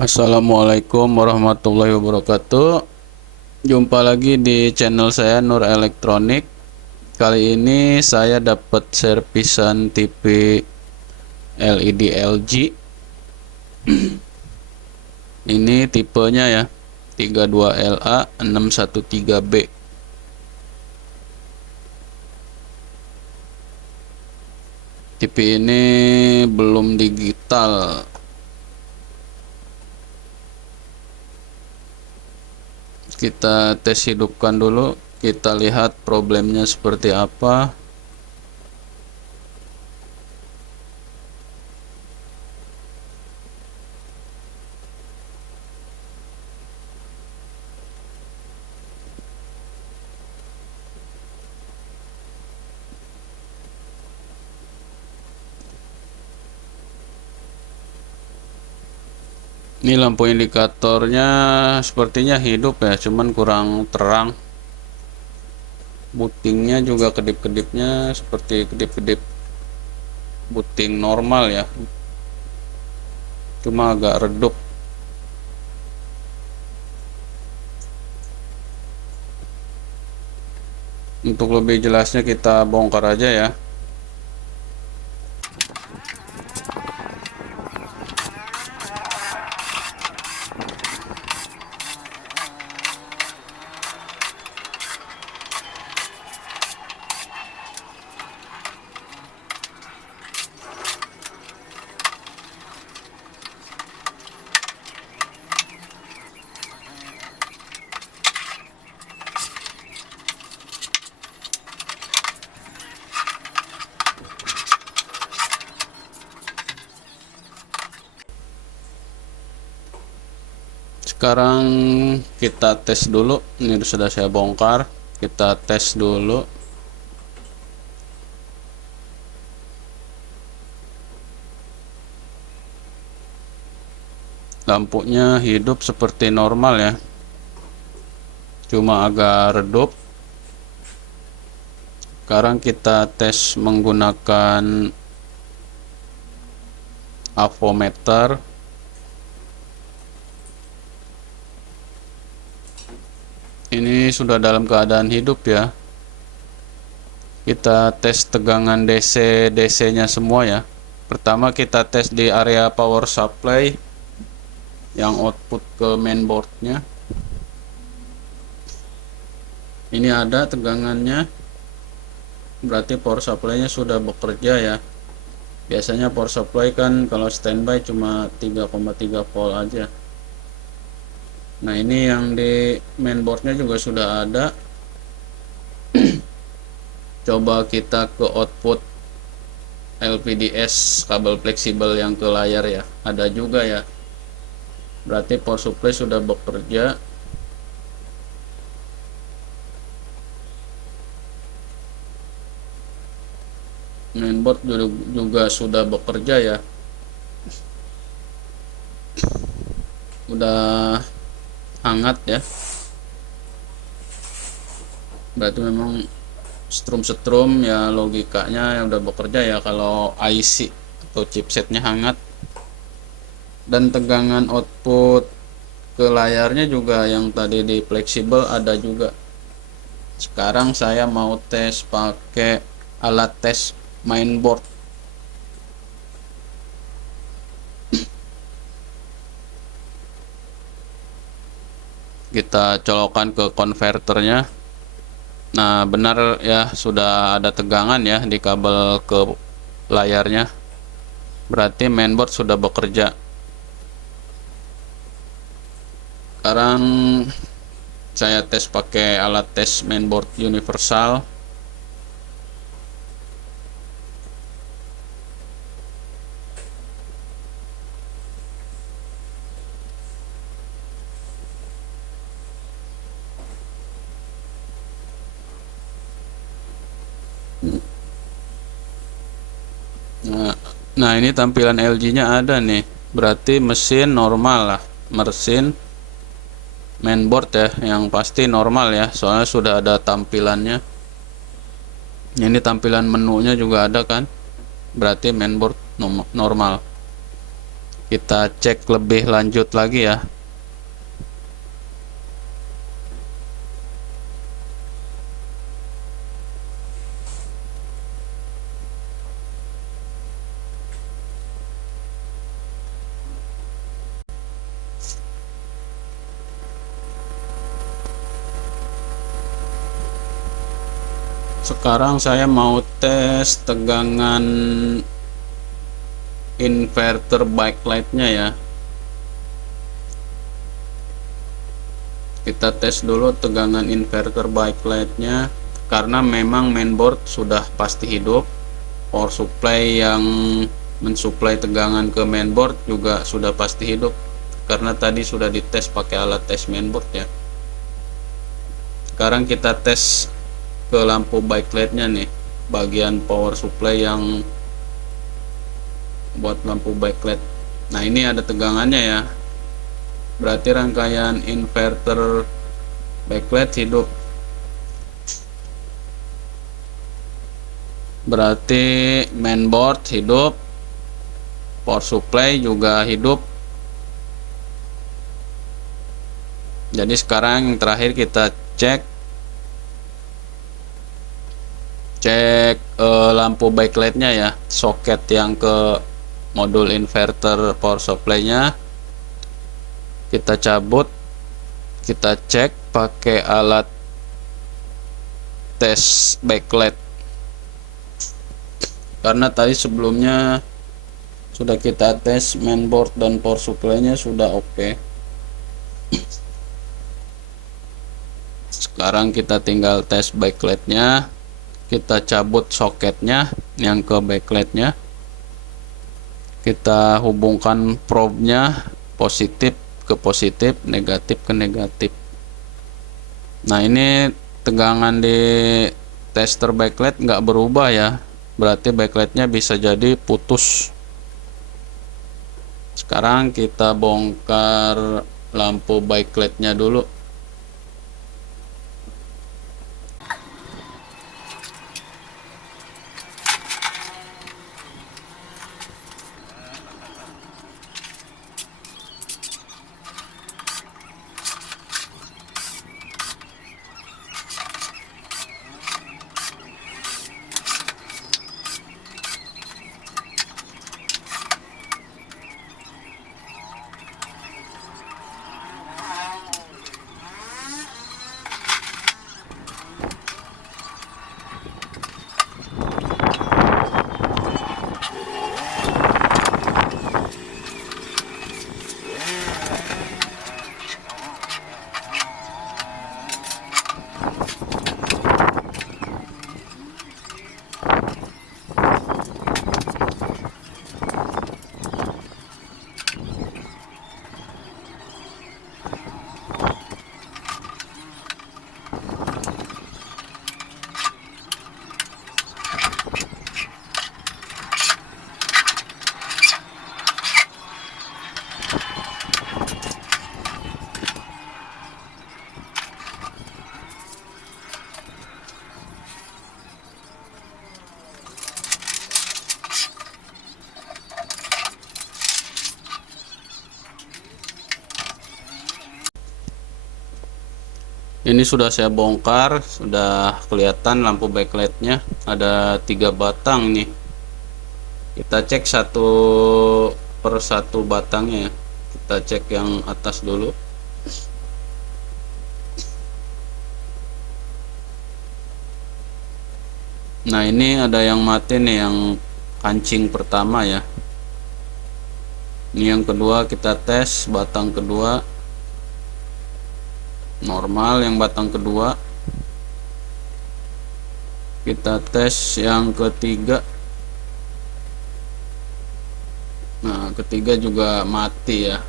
Assalamualaikum warahmatullahi wabarakatuh. Jumpa lagi di channel saya Nur Elektronik. Kali ini saya dapat servisan TV LED LG. Ini tipenya ya 32LA 613B. TV ini belum digital. Kita tes hidupkan dulu, kita lihat problemnya seperti apa. Ini lampu indikatornya sepertinya hidup ya, cuman kurang terang. Butingnya juga kedip-kedipnya seperti kedip-kedip buting normal ya, cuma agak redup. Untuk lebih jelasnya kita bongkar aja ya. Sekarang kita tes dulu. Ini sudah saya bongkar. Kita tes dulu. Lampunya hidup seperti normal ya, cuma agak redup. Sekarang kita tes menggunakan avometer. Ini sudah dalam keadaan hidup ya. Kita tes tegangan DC nya semua ya. Pertama kita tes di area power supply yang output ke mainboardnya. Ini ada tegangannya, berarti power supply nya sudah bekerja ya. Biasanya power supply kan kalau standby cuma 3,3 volt aja. Nah ini yang di mainboardnya juga sudah ada. Coba kita ke output LVDS kabel fleksibel yang ke layar ya, ada juga ya, berarti power supply sudah bekerja. Mainboard juga sudah bekerja ya, udah hangat ya, berarti memang setrum ya, logikanya yang udah bekerja ya kalau IC atau chipsetnya hangat. Dan tegangan output ke layarnya juga yang tadi di fleksibel ada juga. Sekarang saya mau tes pakai alat tes mainboard. Kita colokkan ke konverternya. Nah benar ya, sudah ada tegangan ya di kabel ke layarnya, berarti mainboard sudah bekerja. Sekarang saya tes pakai alat tes mainboard universal. Nah ini tampilan LG nya ada nih, berarti mesin normal lah, mesin mainboard ya, yang pasti normal ya, soalnya sudah ada tampilannya. Ini tampilan menunya juga ada kan, berarti mainboard normal. Kita cek lebih lanjut lagi ya. Sekarang saya mau tes tegangan inverter backlight-nya ya. Kita tes dulu tegangan inverter backlight-nya, karena memang mainboard sudah pasti hidup. Power supply yang mensuplai tegangan ke mainboard juga sudah pasti hidup, karena tadi sudah dites pakai alat tes mainboard ya. Sekarang kita tes ke lampu backlight-nya nih, bagian power supply yang buat lampu backlight. Nah, ini ada tegangannya ya, berarti rangkaian inverter backlight hidup. Berarti mainboard hidup, power supply juga hidup. Jadi sekarang yang terakhir kita cek lampu backlight-nya ya, soket yang ke modul inverter power supply-nya kita cabut, kita cek pakai alat tes backlight, karena tadi sebelumnya sudah kita tes mainboard dan power supply-nya sudah oke. Sekarang kita tinggal tes backlight-nya. Kita cabut soketnya yang ke backlight-nya, kita hubungkan probe-nya positif ke positif, negatif ke negatif. Nah, ini tegangan di tester backlight nggak berubah ya, berarti backlight-nya bisa jadi putus. Sekarang kita bongkar lampu backlight-nya dulu. Ini sudah saya bongkar, sudah kelihatan lampu backlight-nya ada 3 batang nih. Kita cek satu per satu batangnya. Kita cek yang atas dulu. Nah, ini ada yang mati nih, yang kancing pertama ya. Ini yang kedua, kita tes batang kedua normal, yang batang kedua. Kita tes yang ketiga. Nah, ketiga juga mati ya.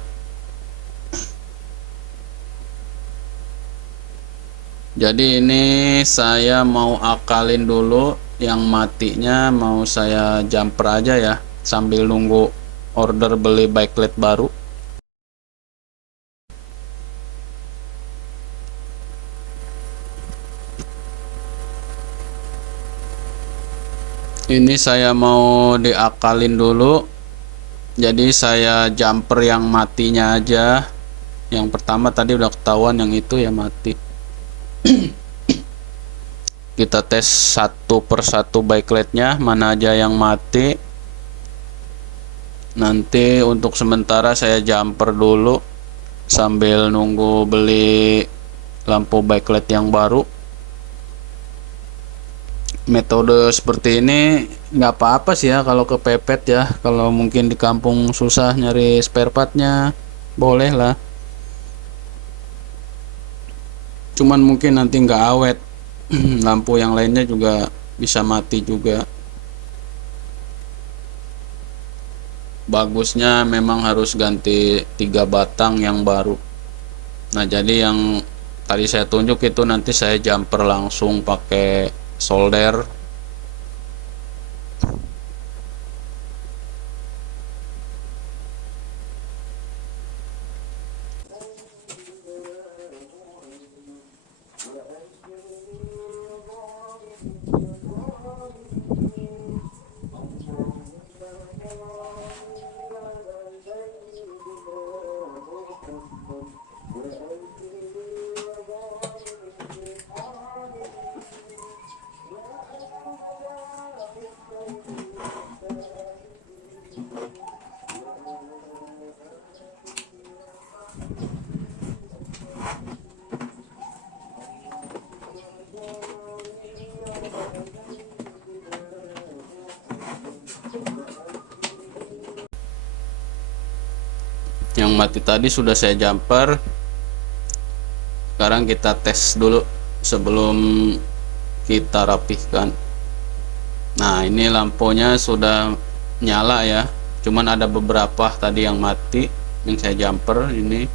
Jadi ini saya mau akalin dulu, yang matinya mau saya jumper aja ya, sambil nunggu order beli backlight baru. Ini saya mau diakalin dulu Jadi saya jumper yang matinya aja. Yang pertama tadi udah ketahuan, yang itu ya mati. Kita tes satu persatu backlightnya mana aja yang mati. Nanti untuk sementara saya jumper dulu sambil nunggu beli lampu backlight yang baru. Metode seperti ini nggak apa-apa sih ya kalau kepepet ya. Kalau mungkin di kampung susah nyari spare partnya, boleh lah. Cuman mungkin nanti nggak awet. Lampu yang lainnya juga bisa mati juga. Bagusnya memang harus ganti 3 batang yang baru. Nah, jadi yang tadi saya tunjuk itu nanti saya jumper langsung pakai solder. Yang mati tadi sudah saya jumper. Sekarang kita tes dulu sebelum kita rapihkan. Nah, ini lampunya sudah nyala ya. Cuman ada beberapa tadi yang mati yang saya jumper ini.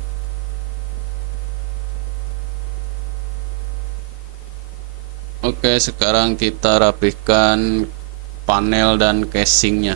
Oke, sekarang kita rapihkan panel dan casingnya.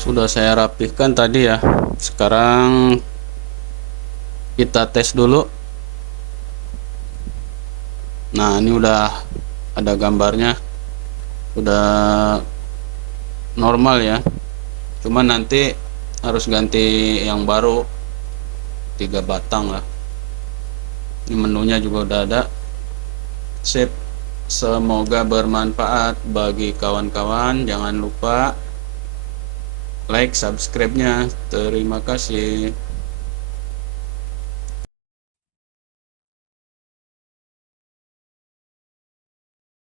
Sudah saya rapihkan tadi ya. Sekarang kita tes dulu. Nah, ini udah ada gambarnya. Udah normal ya. Cuman nanti harus ganti yang baru 3 batang lah. Ini menunya juga udah ada. Sip. Semoga bermanfaat bagi kawan-kawan. Jangan lupa like, subscribe-nya. Terima kasih.